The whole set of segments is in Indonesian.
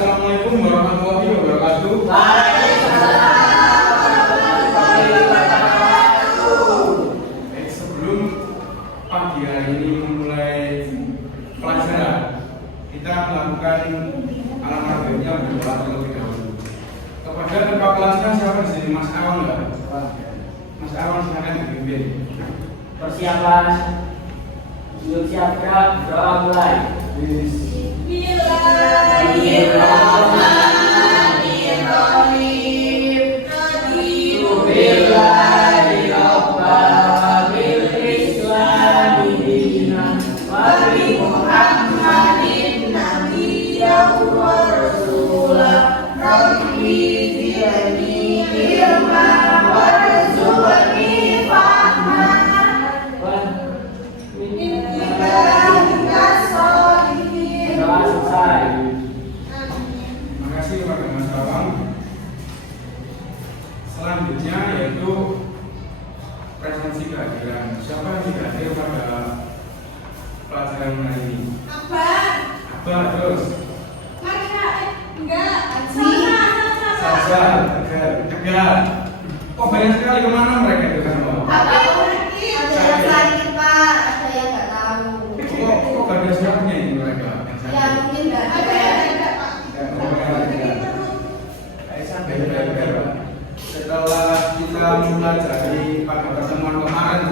Assalamualaikum warahmatullahi wabarakatuh. Baik, sebelum pagi hari ini memulai pelajaran, kita melakukan alam webnya berdoa terlebih dahulu. Kepada ketua kelasnya siapa di sini? Mas Awan nggak? Mas Awan silakan dipimpin. Persiapan siap-siap doa mulai. Bismillahirrahmanirrahim. Raditu billahi rabban bil islami dinan wa bi Muhammadin nabiyyan wa rasulah. Rabbi zidni ilman warzuqni fahman. Terima kasih kepada Mas Awang. Selanjutnya yaitu presensi kehadiran. Siapa yang tidak hadir pada pelajaran hari ini? Abah terus. Saja, tegar. Kok banyak sekali kemana mereka itu kan? Kok gak ada siapnya ini mereka? Setelah kita mempelajari pada pertemuan kemarin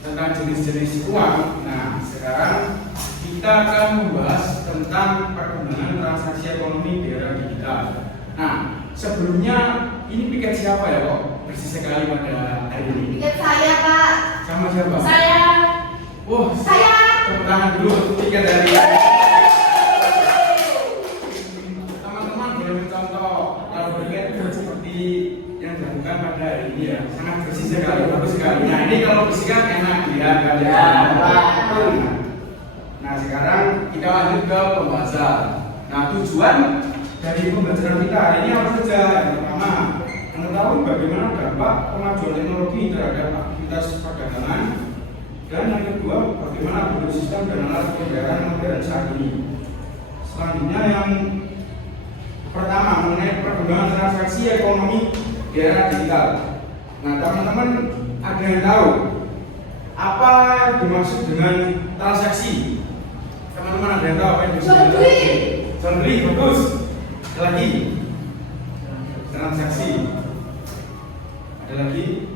tentang jenis-jenis uang, nah sekarang kita akan membahas tentang perkembangan transaksi ekonomi di era digital. Nah, sebelumnya ini piket siapa ya kok bersih sekali pada hari ini? Piket saya, Pak. Sama siapa? Saya. Wah, Saya. tepuk tangan dulu untuk piket dari teman-teman boleh mencontoh kalau piket seperti yang dilakukan pada hari ini ya, sangat bersih sekali, bagus sekali. Nah ini kalau bersihkan enak dilihat kalian. Nah sekarang kita lanjut ke pembahasan. Nah tujuan dari pembelajaran kita hari ini apa saja? Yang pertama, mengetahui bagaimana dampak kemajuan teknologi terhadap aktivitas perdagangan. Dan yang kedua, bagaimana bentuk sistem dan alat pembayaran modern saat ini. Selanjutnya yang pertama mengenai perkembangan transaksi ekonomi di era digital. Nah teman-teman ada yang tahu apa yang dimaksud dengan transaksi? Teman-teman ada yang tahu apa yang dimaksud dengan transaksi? Jual beli, bagus. Lagi transaksi. Ada lagi?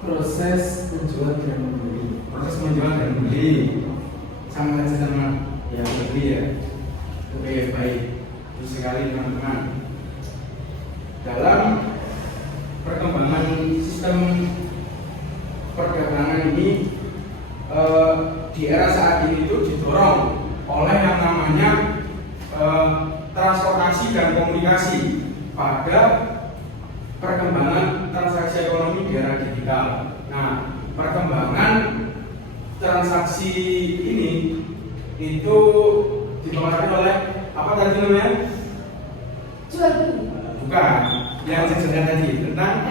Proses menjual dan membeli. Proses menjual dan membeli sama saja sama yang beli ya. Oke baik, itu sekali teman-teman. Dalam perkembangan sistem perdagangan ini di era saat ini itu didorong oleh yang namanya transportasi dan komunikasi pada perkembangan transaksi ekonomi di era digital. Nah, perkembangan transaksi ini itu dipengaruhi oleh apa tadi namanya? Jual beli. Bukan, yang saya jelaskan tadi tentang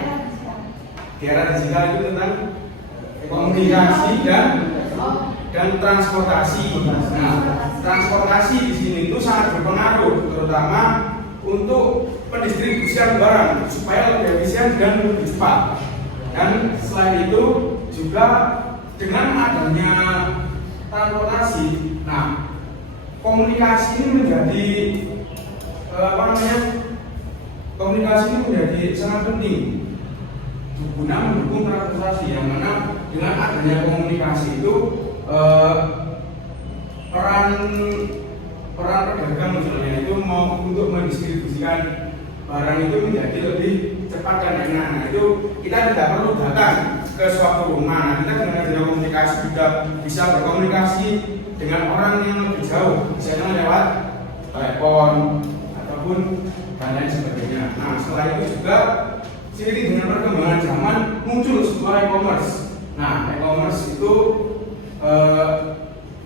di era digital itu tentang komunikasi dan transportasi. Nah, transportasi di sini itu sangat berpengaruh, terutama untuk pendistribusian barang supaya lebih efisien dan lebih cepat. Dan selain itu juga dengan adanya transportasi, nah komunikasi ini menjadi komunikasi ini menjadi sangat penting guna mendukung transportasi, yang mana dengan adanya komunikasi itu peran pedagang misalnya itu mau untuk mendistribusikan barang itu menjadi lebih cepat dan enak. Nah itu kita tidak perlu datang ke suatu rumah. Nah, kita dengan adanya komunikasi juga bisa berkomunikasi dengan orang yang lebih jauh, misalnya lewat telepon ataupun dan lain sebagainya. Nah setelah itu juga seiring dengan perkembangan zaman muncul sebuah e-commerce. Nah e-commerce itu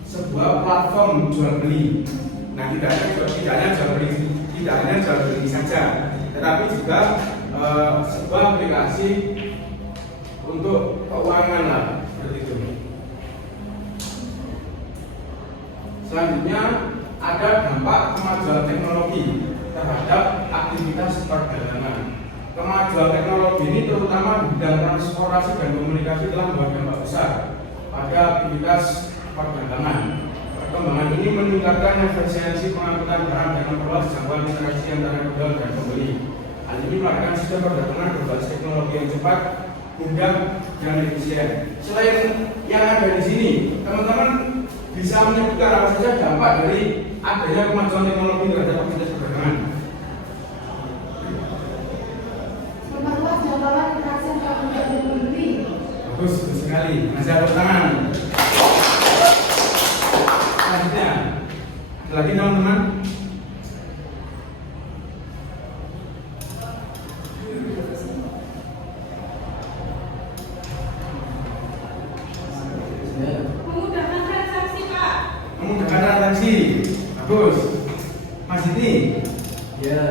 sebuah platform jual beli. Nah tidak hanya jual beli saja, tetapi juga sebuah aplikasi untuk keuangan lah, seperti itu. Selanjutnya ada dampak kemajuan teknologi terhadap aktivitas perdagangan. Kemajuan teknologi ini terutama di bidang transportasi dan komunikasi telah membawa dampak besar pada aktivitas perdagangan. Perkembangan ini meningkatkan efisiensi pengangkutan barang dan memperluas jangkauan interaksi antara penjual dan pembeli. Hal ini melahirkan sistem perdagangan berbasis teknologi yang cepat, mudah, dan efisien. Selain yang ada di sini, teman-teman bisa menyebutkan apa saja dampak dari adanya kemajuan teknologi terhadap aktivitas perdagangan. Memperluas jangkauan interaksi antara penjual dan pembeli. Bagus sekali. Masih ada tangan. Selanjutnya, ada lagi teman-teman. Memudahkan transaksi, Pak. Memudahkan transaksi. Bagus. Mas ini. Ya,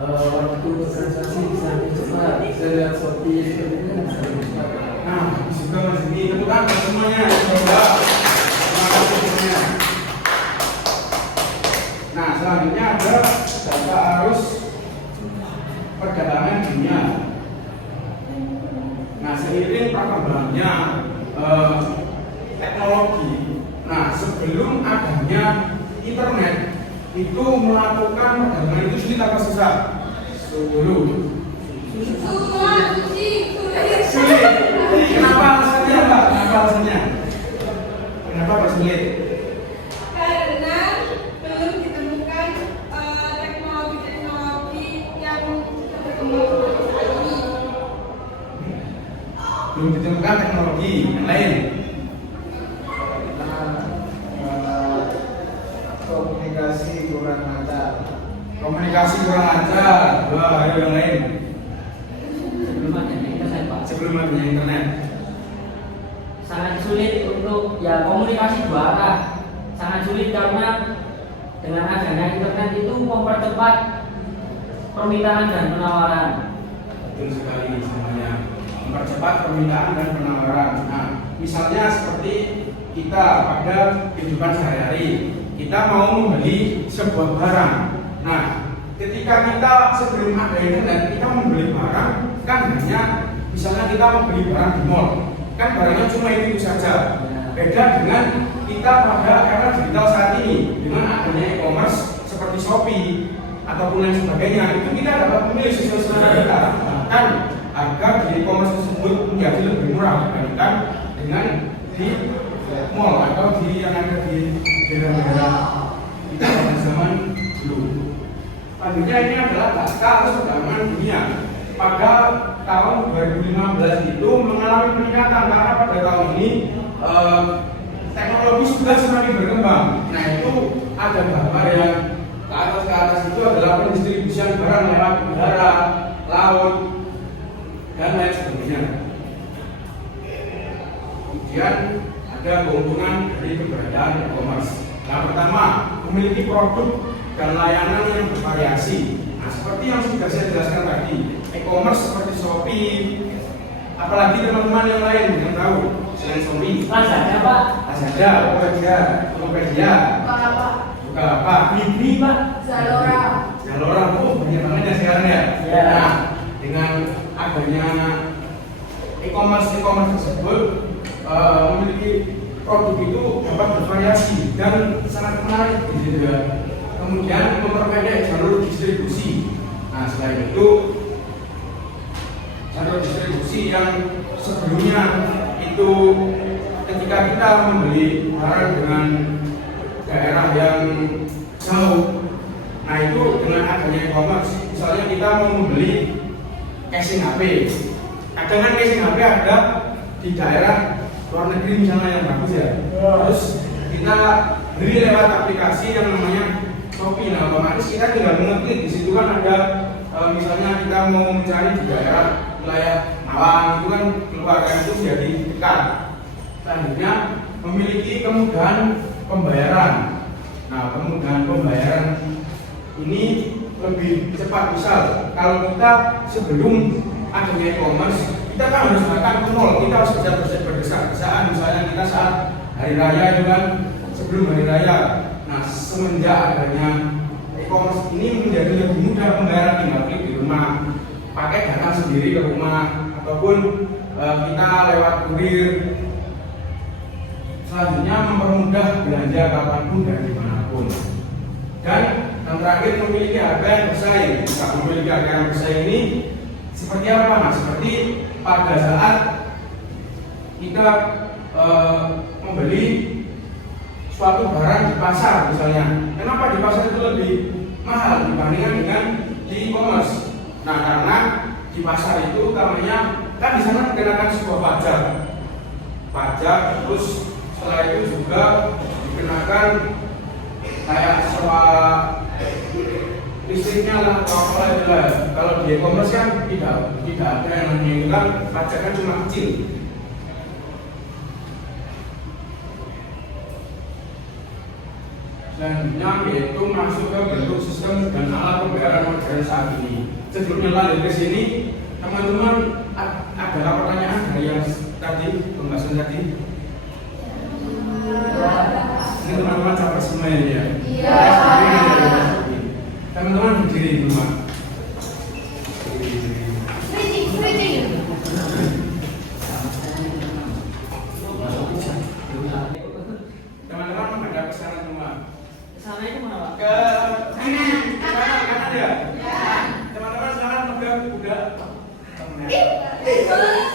waktu transaksi bisa lebih cepat. Saya lihat Shopee seperti ini bisa lebih cepat. Nah, bagus juga Mas ini. Tepuk tangan buat semuanya. Coba. Terima kasih semuanya. Nah, selanjutnya ada data arus perdagangan dunia. Nah, seiring perkembangannya teknologi. Nah, sebelum adanya internet itu melakukan perdagangan itu sulit apa susah? Sulit. Sulit. Kenapa alasannya, Pak? Kenapa alasannya? Kenapa Pak sulit? Karena belum ditemukan teknologi-teknologi yang berkembang saat ini. Belum ditemukan teknologi yang lain. Komunikasi kurang lancar. Komunikasi kurang lancar. Wah, ayo yang lain. Sebelum adanya internet, Pak, Sebelum adanya internet. sangat sulit untuk ya komunikasi dua arah. Sangat sulit karena dengan adanya internet itu mempercepat permintaan dan penawaran. Betul sekali semuanya. Mempercepat permintaan dan penawaran. Nah, misalnya seperti kita pada kehidupan sehari-hari, kita mau membeli sebuah barang. Nah, ketika kita sebelum ada internet, kita membeli barang kan hanya misalnya kita membeli barang di mall, kan barangnya cuma itu saja. Beda dengan kita pada era digital saat ini dengan adanya e-commerce seperti Shopee ataupun lain sebagainya, itu kita dapat memilih sesuai selera kita. Bahkan harga di e-commerce tersebut menjadi lebih murah dibandingkan dengan di mall atau di yang ada di daerah-daerah kita pada zaman dulu. Selanjutnya ini adalah data arus perdagangan dunia. Pada tahun 2015 itu mengalami peningkatan karena pada tahun ini teknologi sudah semakin berkembang. Nah, itu ada gambar yang ke atas itu adalah pendistribusian barang lewat udara, laut, dan lain sebagainya. Kemudian ada keuntungan dari keberadaan e-commerce. Yang pertama, memiliki produk dan layanan yang bervariasi. Nah, seperti yang sudah saya jelaskan tadi, e-commerce seperti Shopee, apalagi teman-teman yang lain yang tahu selain Shopee, Lazada, Pak. Lazada, Tokopedia, Bukalapak, Blibli, Pak. Zalora, banyak banget ya sekarang ya. Ya. Nah, dengan adanya e-commerce tersebut memiliki produk itu dapat bervariasi dan sangat menarik gitu ya. Kemudian memperpendek jalur distribusi. Nah, selain itu jalur distribusi yang sebelumnya itu ketika kita membeli barang dengan daerah yang jauh, nah itu dengan adanya e-commerce, misalnya kita mau membeli casing HP, kadang kan casing HP ada di daerah luar negeri misalnya yang bagus ya, terus kita beli lewat aplikasi yang namanya Shopee. Nah, otomatis kita tinggal mengeklik di situ kan ada misalnya kita mau mencari di daerah wilayah Malang itu kan keluar kan itu jadi dekat. Selanjutnya memiliki kemudahan pembayaran. Nah, kemudahan pembayaran ini lebih cepat. Misal kalau kita sebelum adanya e-commerce, kita kan harus datang ke mall, kita harus bisa berdesak-desakan. Misalnya kita saat hari raya itu kan, sebelum hari raya. Nah, semenjak adanya e-commerce ini menjadi lebih mudah pembayaran, tinggal klik di rumah, pakai datang sendiri ke rumah ataupun kita lewat kurir. Selanjutnya mempermudah belanja kapanpun dan dimanapun. Dan yang terakhir memiliki harga yang bersaing. Jika memiliki harga yang bersaing ini seperti apa? Nah, seperti pada saat kita membeli suatu barang di pasar misalnya. Kenapa di pasar itu lebih mahal dibandingkan dengan di e-commerce? Nah, karena di pasar itu namanya kan di sana dikenakan sebuah pajak, terus setelah itu juga dikenakan kayak sewa listriknya lah atau apa itu lah. Kalau di e-commerce kan tidak ada yang namanya itu kan pajak kan cuma kecil. Selanjutnya yaitu masuk ke bentuk sistem dan alat pembayaran modern saat ini. Sebelumnya lanjut ke sini, teman-teman ada pertanyaan dari yang tadi pembahasan tadi? Ini teman-teman capai semua ini ya? Iya. Teman-teman berdiri di rumah. Teman-teman menghadap ke sana semua. Sana itu mana, Pak? Ke kanan ya? Teman-teman sekarang udah silakan pijat temannya. Pijat temannya.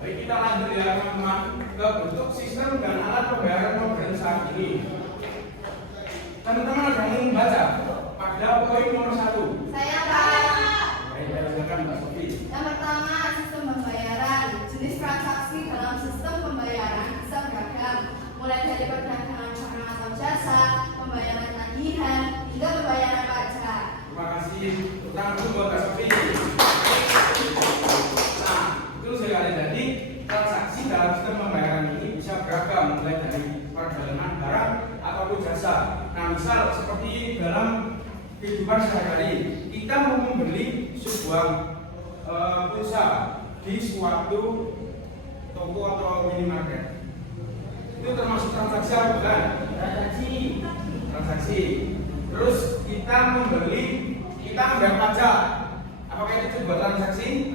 Baik, kita lanjut ya teman-teman ke bentuk sistem dan alat pembayaran modern saat ini. Teman-teman ada yang membaca pada poin nomor 1. Saya Pak. Baik, silakan Mbak Sofi. Yang pertama, sistem pembayaran. Jenis transaksi dalam sistem pembayaran bisa beragam, mulai dari perdagangan barang atau jasa, pembayaran tagihan, hingga pembayaran pajak. Terima kasih. Tepuk dulu buat Mbak Sofi. Nah, itu sekali jadi transaksi dalam sistem pembayaran ini bisa beragam, mulai dari perdagangan barang ataupun jasa. Nah, misal seperti dalam kehidupan sehari-hari, kita mau membeli sebuah pulsa di suatu toko atau minimarket. Itu termasuk transaksi apa bukan? Transaksi. Terus kita membayar pajak. Apakah itu sebuah transaksi?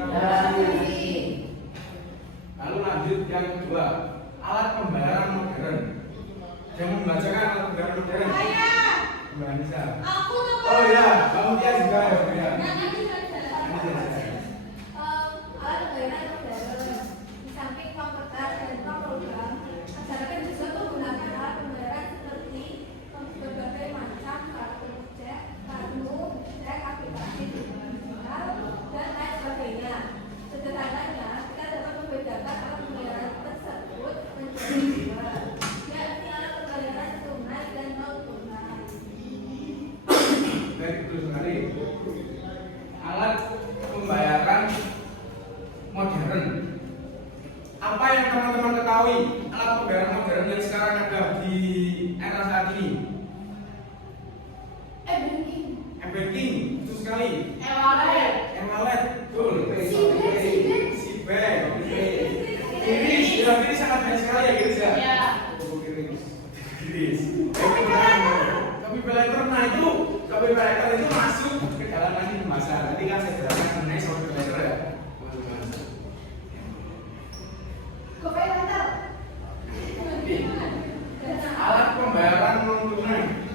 Lalu lanjut yang kedua, alat pembayaran modern. Yang membacakan alat pembayaran modern. Mbak Anissa. Oh ya, kamu dia juga ya, Bu ya. Alat pembayaran modern. Di samping komputer dan program, masyarakat juga menggunakan alat pembayaran seperti berbagai macam kartu cek, aplikasi digital, dan lain sebagainya. Sederhananya, kita dapat membedakan alat pembayaran tersebut menjadi dua, yakni alat pembayaran tunai dan non tunai. Baik, betul sekali. Alat pembayaran modern. Apa yang teman-teman ketahui alat pembayaran modern yang sekarang ada di era saat ini? E-banking, betul sekali. E-wallet, betul. Sibank, Kiris, ya Kiris sangat baik sekali ya Kiris ya. Kiris. Tapi peleter itu, masuk ke dalam lagi pembahasan. Nanti kan saya jelaskan mengenai soal peleter ya. Alat pembayaran non tunai.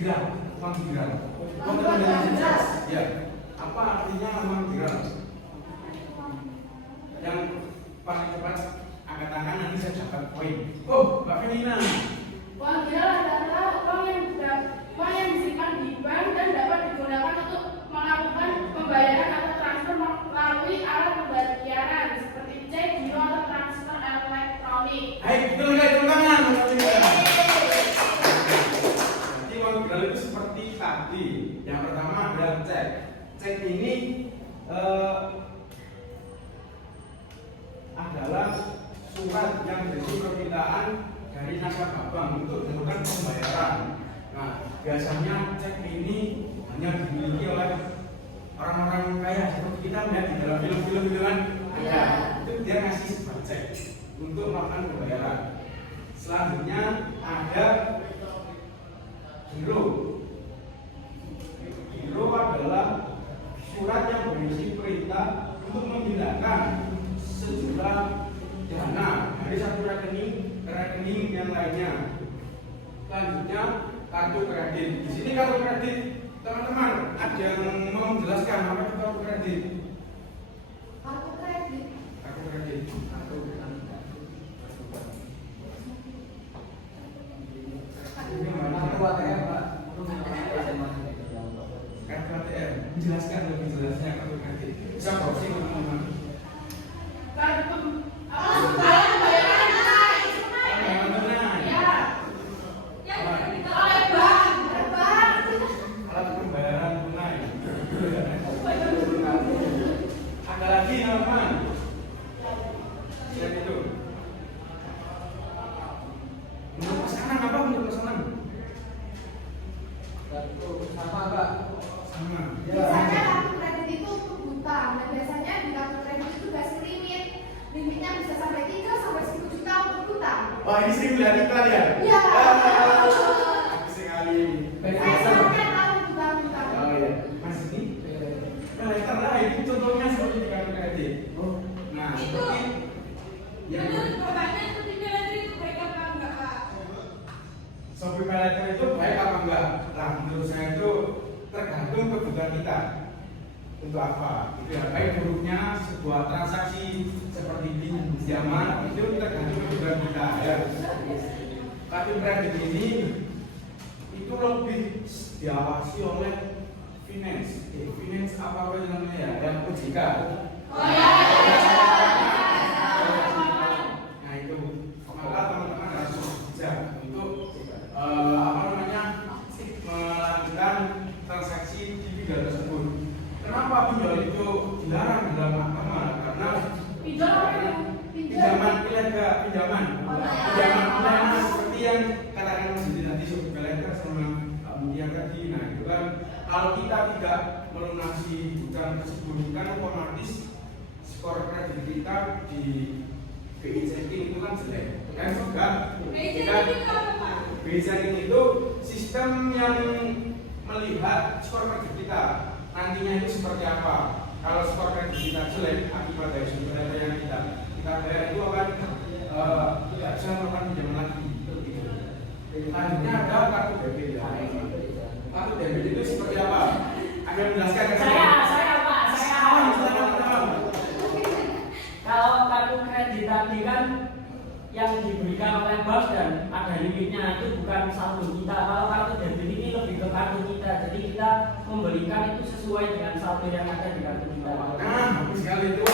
manggiral. Uang manggiral. Ya. Apa artinya manggiral? Yang paling cepat angkat tangan nanti saya dapat poin. Oh, Mbak Felina. Uang viral adalah uang yang disimpan di bank dan dapat digunakan untuk melakukan pembayaran atau transfer melalui alat pembayaran seperti cek, giro, atau transfer elektronik. Hai, betul nggak itu tangan? Jadi manggiral itu seperti tadi. Yang pertama adalah cek. Cek ini adalah surat yang berisi permintaan dari nasabah bank untuk melakukan pembayaran. Nah, biasanya cek ini hanya dimiliki oleh orang-orang kaya seperti kita melihat di dalam film-film itu kan. Iya. Itu dia ngasih sebuah cek untuk melakukan pembayaran. Selanjutnya ada giro. Giro adalah surat yang berisi perintah untuk memindahkan sejumlah dana dari satu rekening ke rekening yang lainnya. Selanjutnya kartu kredit. Di sini kartu kredit, teman-teman ada yang mau menjelaskan apa itu kartu kredit? Kartu kredit. Kartu kredit. Kartu ATM, Pak. Kartu ATM. Menjelaskan lebih jelasnya kartu kredit. Bisa browsing teman-teman. Kartu Pembayaran tunai. ya, yang diberikan oleh bank. Alat pembayaran tunai. Ada lagi teman-teman. Selain itu. Untuk pesanan apa untuk pesanan? Kartu sama, Pak. Sama. Biasanya kartu kredit itu untuk hutang. Dan biasanya di kartu kredit itu kasih limit. Limitnya bisa sampai 3 sampai 10 juta untuk hutang. Wah, ini sering melihat iklan ya? Iya. Bagus sekali. Saya sangat tahu hutang-hutang. Oh iya. Mas ini? Nah, karena itu contohnya seperti di kartu kredit. Oh, Nah, Itu. seperti yang Menurut bapaknya itu di Peletri itu baik apa enggak, Pak? Shopee Paylater itu baik apa enggak? Nah, menurut saya itu tergantung kebutuhan kita. Untuk apa? Itu ya, baik buruknya sebuah transaksi seperti pinjaman itu tergantung kebutuhan kita ya. Kartu kredit ini itu lebih diawasi oleh finance apa namanya ya, yang OJK. Oh ya. Nah itu maka teman-teman harus bijak untuk apa namanya melakukan transaksi di bidang tersebut. Kenapa pinjol itu dilarang dalam agama? Karena Pinjol apa itu? pinjaman ilegal, pinjaman ilegal seperti yang katakan Mas Didi tadi Shopee Paylater sama yang tadi. Nah itu kan kalau kita tidak melunasi hutang tersebut kan otomatis skor kredit kita di BI checking itu kan jelek kan juga kita BI checking itu sistem yang melihat skor kredit kita nantinya itu seperti apa. Kalau skor kredit kita jelek akibat dari sumber data yang kita bayar itu akan tidak bisa melakukan pinjaman lagi. Selanjutnya ada kartu debit. Kartu debit itu seperti apa? Ada yang menjelaskan ke Saya Pak, kalau kartu kredit tadi kan yang diberikan oleh bank dan ada limitnya itu bukan saldo kita. Kalau kartu debit ini lebih ke kartu kita, jadi kita memberikan itu sesuai dengan saldo yang ada di kartu kita. Nah, bagus sekali itu.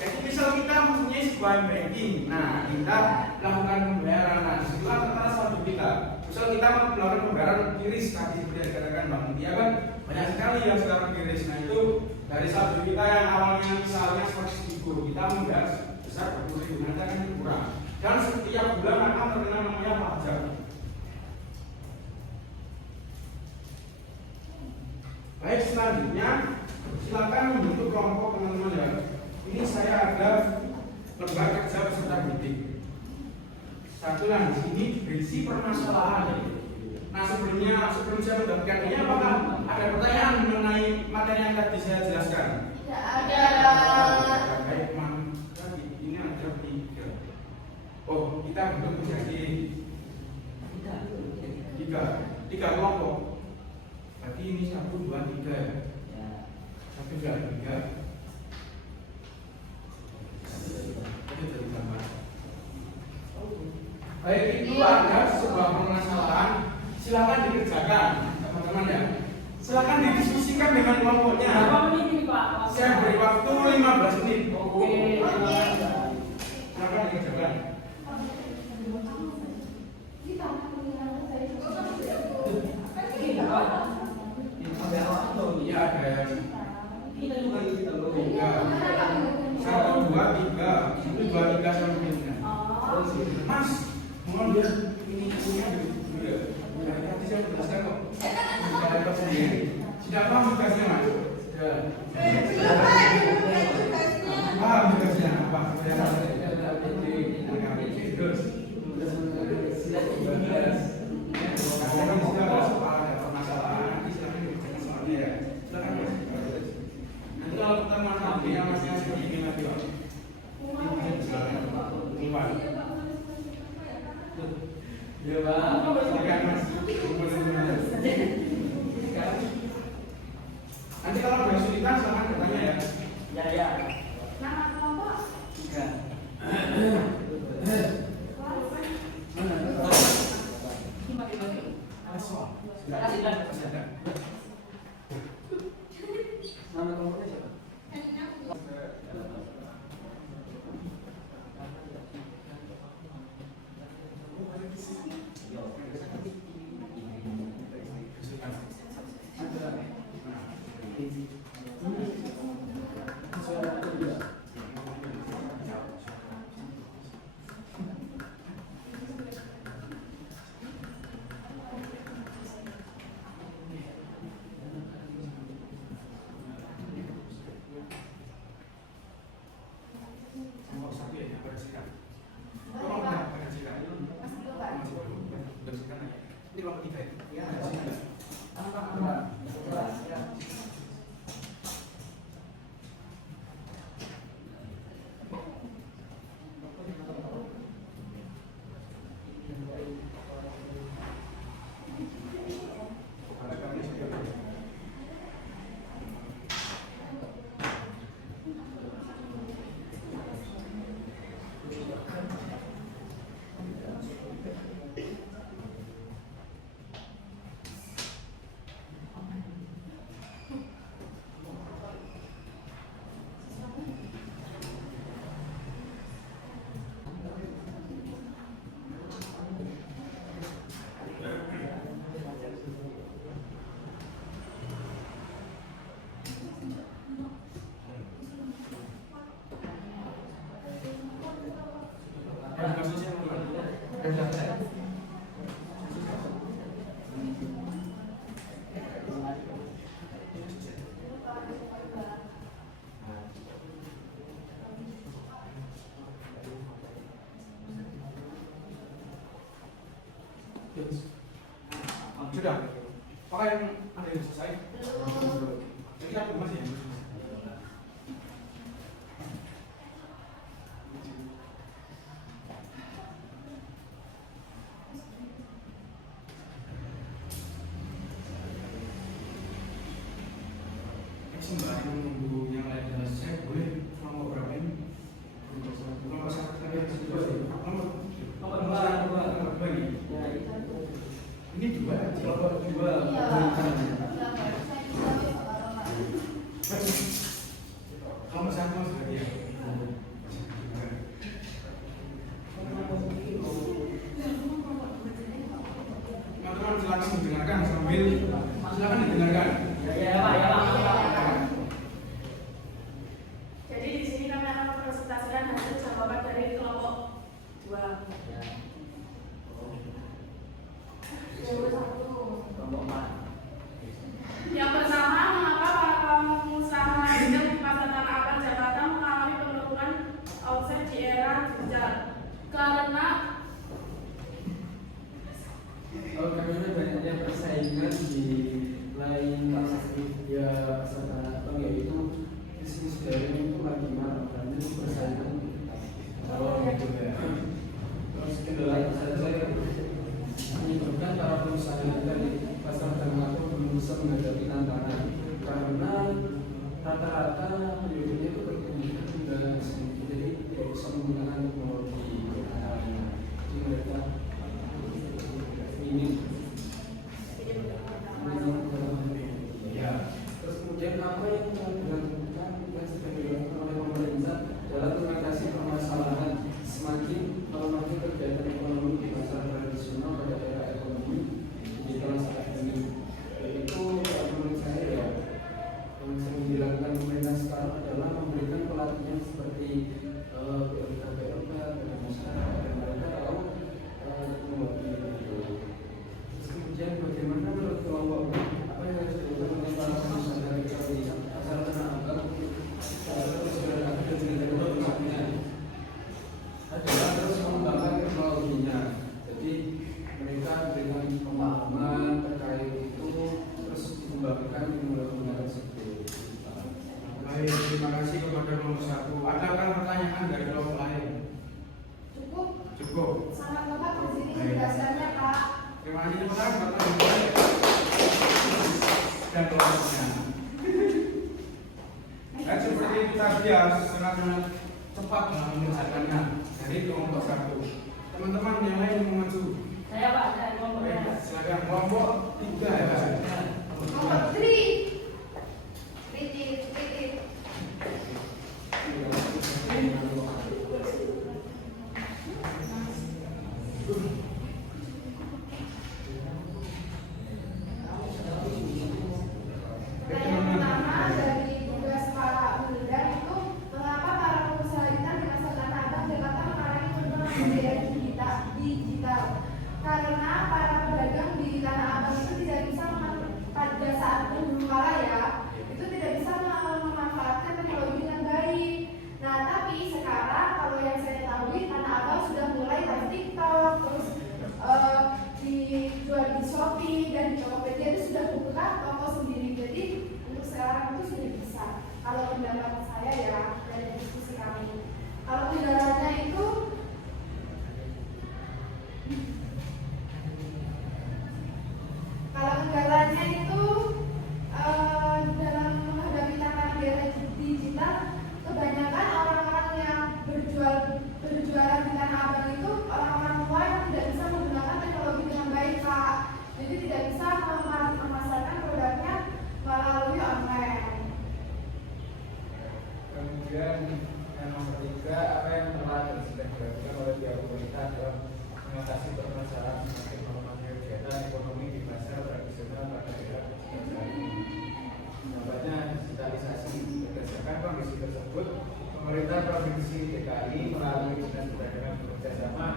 Jadi misal kita mempunyai sebuah banking, nah kita lakukan pembayaran, nah disitulah antara saldo kita. Misal kita melakukan pembayaran kiris tadi seperti yang dikatakan Bang Mutia kan banyak sekali yang sekarang kiris. Nah itu dari saldo kita yang awalnya misalnya 100.000 kita membayar besar 20.000 nanti akan kurang. Dan setiap bulan akan terkena namanya pajak. Baik, selanjutnya silakan membentuk kelompok teman-teman ya. Ini saya ada lembar kerja peserta didik. Satu lah di sini berisi permasalahan. Nah sebelum saya membagikan ini apakah ada pertanyaan mengenai materi yang tadi saya jelaskan? Tidak ada. Baik, ini ada 3. Oh, kita bentuk menjadi 3 kelompok. Berarti ini 1, 2, 3 ya. Ya. 1, 2, 3. Itu dari gambar. Baik, itu ada sebuah permasalahan. Silakan dikerjakan, teman-teman ya. Silakan didiskusikan dengan kelompoknya. Berapa menit ini Pak? Saya beri waktu 15 menit. Oke, terima kasih. Silakan dikerjakan. Ini Pak. Ada waktu. Iya, ada yang Kita juga gitu loh. 3. 1, 2, 3. 1, 2, 3 sampai dengan. Mas, mohon dia ini punya dulu ya. Tadi saya menjelaskan kok. Tidak dapat sendiri. Tidak paham tugasnya mas. Sudah. Paham tugasnya apa? Terus. Kalau sudah ada permasalahan, nanti silakan dikerjakan soalnya ya. Silakan mas. Nanti kalau pertemuan nanti yang masih ini nanti pak. Keluar. Ya Pak, silakan Mas. Nanti kalau ada kesulitan silakan bertanya ya. Ya, ya. Nama kelompok? Ya. Terima kasih Dan. Nama kelompoknya siapa? Kelompok 1 ya, yang bersihkan. Kelompok berapa bersihkan? Bersihkan aja. Ini kelompok 3 ya? Iya, bersihkan. Sudah. Apakah yang ada yang selesai? Jadi kita masih ya. Sembari menunggu yang lain selesai, boleh nomor berapa ini? Nomor 1 sampai 2. Nomor 2 ini. Ini 2. Nomor 2. Nomor 1 sudah dia. Teman-teman silakan mendengarkan sambil silakan didengarkan. Ya, Pak, ya, Pak. Jadi di sini kami akan mempresentasikan hasil jawaban dari kelompok 2. Kelompok mana? Yang pertama, mengapa para pengusaha minyak di pasar Tanah Abang Jakarta mengalami penurunan omset di era digital? Karena Karena banyaknya persaingan di lain media pasar Tanah Abang, yaitu bisnis daring itu lagi marak karena persaingan. Oh gitu ya. Terus kendala saja menyebabkan para pengusaha tadi ini. Ya. Terus kemudian apa yang dilakukan dan sedang dilakukan oleh pemerintah dalam mengatasi permasalahan semakin melemahnya kegiatan ekonomi di pasar tradisional pada era ekonomi digital saat ini, yaitu menurut saya ya yang sering dilakukan pemerintah sekarang adalah memberikan pelatihan seperti PLK pada masyarakat dan mereka tahu mewakili itu. Terus kemudian bagaimana menurut kelompok apa yang harus dilakukan oleh para pengusaha di pasar Tanah Abang terus berlaku dan tidak adalah terus mengembangkan teknologinya. Jadi mereka dengan pemahaman terkait itu terus mengembangkan teknologi tersebut. Baik, terima kasih kepada nomor 1. Adakah pertanyaan dari kelompok lain? Cukup. Cukup. Sangat lengkap di sini Baik. penjelasannya, Pak. Terima kasih teman teman dan kelompoknya. Dan seperti itu tadi ya, sangat cepat dalam mengerjakannya dari kelompok 1. Teman-teman yang lain mau maju. Saya Pak, saya kelompoknya. Silakan kelompok 3 ya. Nomor 3. Kritik. Pertanyaan pertama dari tugas para penelitian itu mengapa para pengusaha hitam di masa Tanah Abang Jakarta mengalami penurunan pembiayaan digital? Karena para pedagang di Tanah Abang itu tidak bisa pada saat dulu kala ya, itu tidak bisa memanfaatkan teknologi dengan baik. Nah, tapi sekarang kalau yang saya tahu Tanah Abang sudah mulai live TikTok, terus dijual di Shopee dan di Tokopedia itu sudah membuka toko sendiri. Jadi untuk sekarang itu sudah bisa. Kalau pendapat saya ya dari diskusi kami. Kalau kendalanya itu dalam menghadapi tantangan era digital, kebanyakan orang-orang yang berjualan di Tanah Abang itu orang-orang tua yang tidak bisa menggunakan teknologi dengan baik, Pak. Jadi tidak bisa memasarkan produknya melalui online. Kemudian yang nomor 3, apa yang telah dan sedang dilakukan oleh pihak pemerintah dalam mengatasi permasalahan semakin melemahnya kegiatan ekonomi di pasar tradisional pada era digital ini. Nampaknya digitalisasi. Berdasarkan kondisi tersebut, pemerintah provinsi DKI melalui dinas perdagangan bekerjasama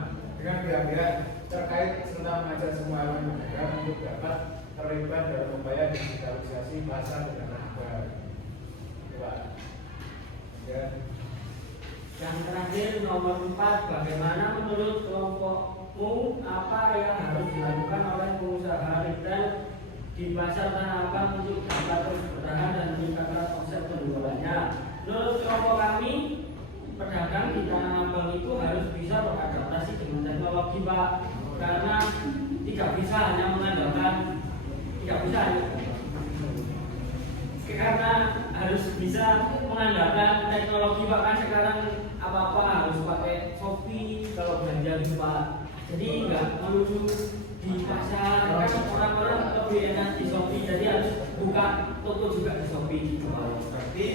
dengan pihak-pihak terkait serta mengajak semua elemen pedagang untuk dapat terlibat dalam upaya digitalisasi pasar dengan terbuka. Pak. Ya. Yang terakhir nomor 4, bagaimana menurut kelompokmu apa yang harus dilakukan oleh pengusaha retail di pasar Tanah Abang untuk dapat terus bertahan dan meningkatkan omset penjualannya? Menurut kelompok kami, pedagang di Tanah Abang itu harus bisa beradaptasi dengan teknologi, Pak, karena tidak bisa hanya mengandalkan karena harus bisa mengandalkan teknologi, Pak, kan sekarang apa-apa harus pakai Shopee kalau belanja gitu, Pak. Jadi nggak melulu di pasar, kan orang-orang lebih enak di Shopee, jadi harus buka toko juga di Shopee gitu, Pak. Berarti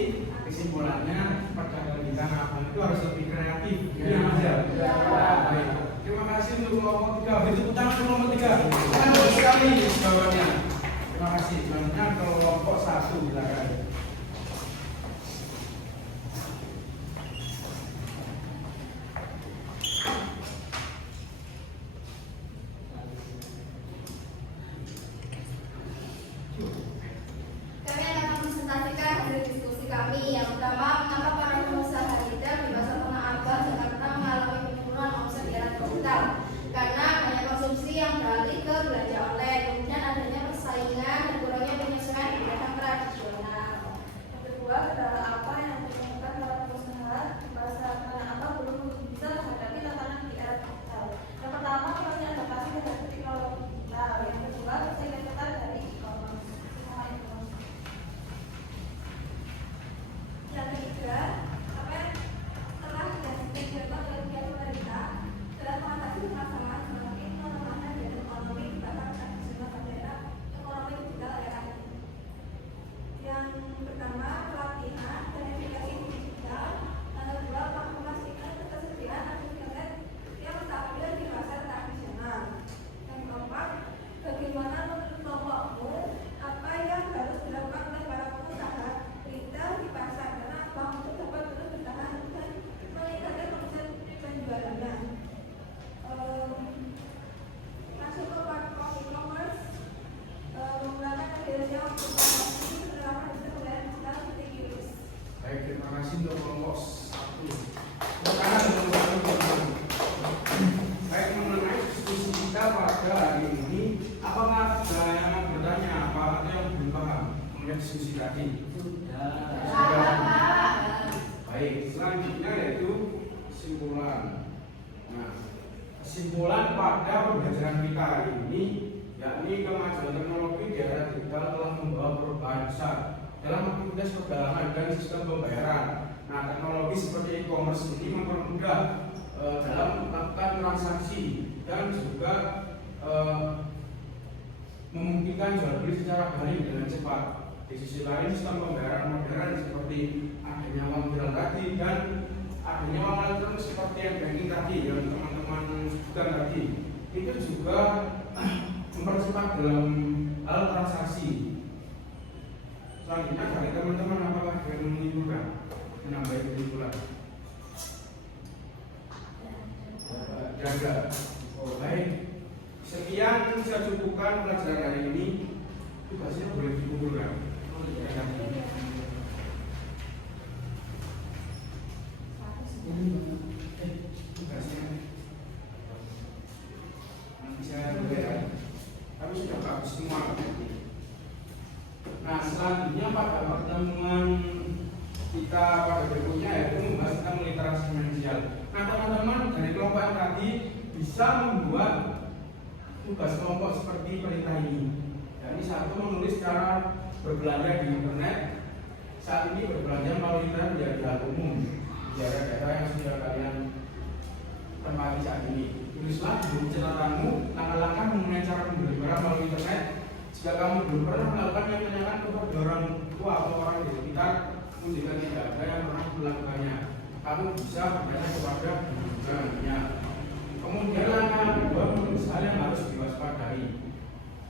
kesimpulannya pedagang di Tanah Abang itu harus lebih kreatif. Iya Mas ya. Baik. Terima kasih untuk kelompok 3. Beri tepuk tangan untuk kelompok 3. Bagus sekali jawabannya. Terima kasih. Selanjutnya kelompok 1 silakan. Kami akan presentasikan hasil diskusi kami. Yang pertama, mengapa para pengusaha retail di pasar Tanah Abang Jakarta mengalami penurunan omset di era digital? Karena banyak konsumsi yang untuk kelompok 1. Karena teman-teman baik mengenai diskusi kita pada hari ini, apakah ada yang bertanya, apa ada yang belum paham mengenai diskusi tadi? Sudah. Baik, selanjutnya yaitu kesimpulan. Nah, kesimpulan pada pembelajaran kita hari ini, yakni kemajuan teknologi di era digital telah membawa perubahan besar dalam aktivitas perdagangan dan sistem pembayaran. Nah, teknologi seperti e-commerce ini mempermudah dalam melakukan transaksi dan juga memungkinkan jual beli secara daring dengan cepat. Di sisi lain, sistem pembayaran modern seperti adanya uang viral tadi dan adanya uang elektronik seperti yang banking tadi yang teman-teman sebutkan tadi, itu juga mempercepat dalam hal transaksi. Selanjutnya dari teman-teman apakah ada yang menyimpulkan, menambah kesimpulan? Jaga. Oh, baik. Sekian saya cukupkan pelajaran hari ini. Tugasnya boleh dikumpulkan. Tugasnya nanti saya lihat. Tapi sudah bagus semua. Nah, selanjutnya pada pertemuan kita pada berikutnya yaitu membahas tentang literasi finansial. Nah, teman-teman dari kelompok yang tadi bisa membuat tugas kelompok seperti perintah ini. Yakni satu, menulis cara berbelanja di internet. Saat ini berbelanja melalui internet menjadi hal umum di daerah-daerah yang sudah kalian tempati saat ini. Tulislah di buku catatanmu langkah-langkah mengenai cara membeli barang melalui internet. Jika kamu belum pernah melakukannya, tanyakan kepada orang tua atau orang di sekitar. Namun jika tidak ada yang pernah melakukannya, kamu bisa bertanya kepada gurunya. Kemudian langkah kedua, menulis hal yang harus diwaspadai.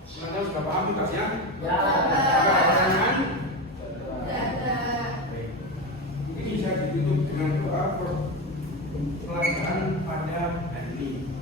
Semuanya sudah paham tugasnya? Ya. Ada pertanyaan? Baik. Ini bisa ditutup dengan doa pelajaran pada hari ini.